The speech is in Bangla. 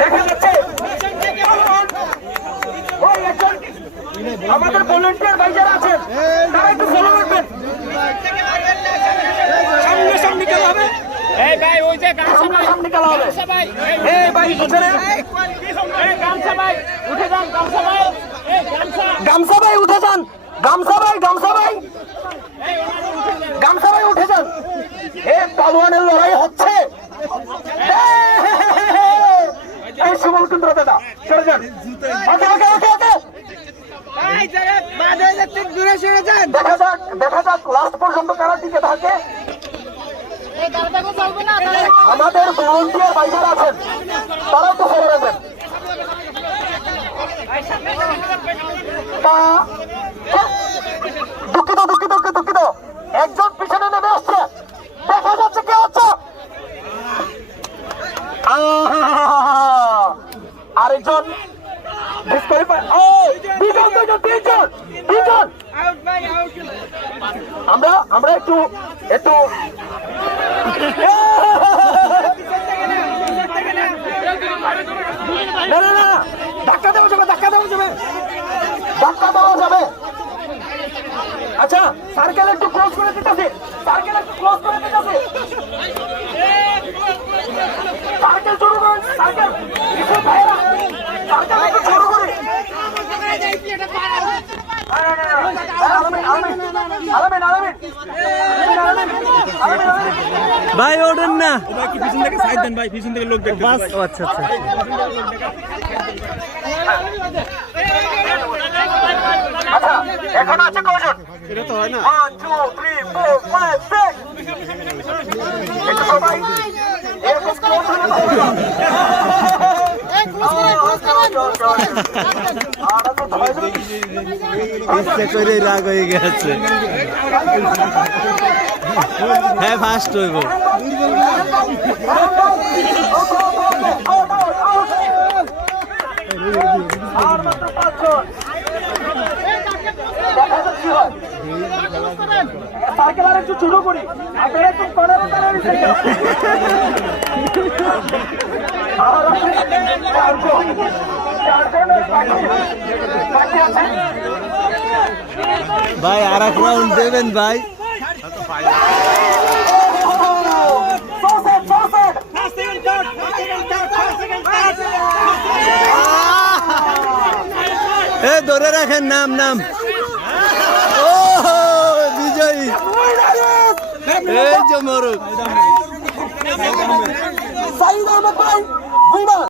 দেখা যাচ্ছে আমাদের ভলেন্টিয়ার ভাই যারা আছেন তারা একটু ফলো রাখবেন। সামনে সামনে খেলা হবে। এই ভাই ওই যে গামছা ভাই, সামনে খেলা হবে। গামছা ভাই, এই ভাই পিছনে এই গামছা ভাই উঠে যান, গামছা ভাই, এই গামছা, গামছা ভাই উঠে যান, গামছা ভাই, গামছা ভাই, এই ওনারা উঠে যান। গামছা ভাই উঠে যান। এ পালোয়ানের লড়াই হচ্ছে। এই সুবল কুন্দ্র দাদা সরে যান। ওকে ওকে ওকে ওকে ভাই জায়গা বাদ হয়ে যাচ্ছে, দূরে সরে যান। দেখা যাক লাস্ট পর্যন্ত কারা টিকে থাকে। এই গাড়িটাকে চলবে না তাহলে। আমাদের ভলেন্টিয়ার ভাই যারা আছেন তারা তো ফলো রাখবেন। দুঃখিত দুঃখিত দুঃখিত একজন পিছনে নেমে আসছে, দেখা যাচ্ছে কে হচ্ছে। আরেকজন ডিসকোয়ালিফাই। দুইজন দুইজন তিনজন তিনজন। আমরা একটু একটু না না না ধাক্কা দেওয়া যাবে, ধাক্কা দেওয়া যাবে, ধাক্কা দেওয়া যাবে। আচ্ছা সার্কেল একটু ক্লোজ করে দিতেছি, সার্কেল একটু ক্লোজ করে দিতেছি, সার্কেল শুরু করেন, সার্কেল সার্কেল একটু শুরু করি। ভাই ওঠেন না। পিছন থেকে সাইড দেন ভাই, পিছন থেকে লোক দেখতে বাস ও আচ্ছা আচ্ছা। আচ্ছা এখন আছে কজন? এটা তো হয় না। 1 2 3 4 5 6 একটু সবাই এরকম ক্লোজ হলে ভালো। ইচ্ছে করে রাগ হয়ে গেছে। হ্যাঁ ফার্স্ট হইব। সাইকেল আর একটু শুরু করি, আপনারা একটু কর্নারে দাঁড়ান। ভাই আর এক রাউন্ড দেবেন ভাই। এ ধরে রাখেন, নাম নাম। ও বিজয়ী এই যে মরুক। সাইদ আহমেদ ভাই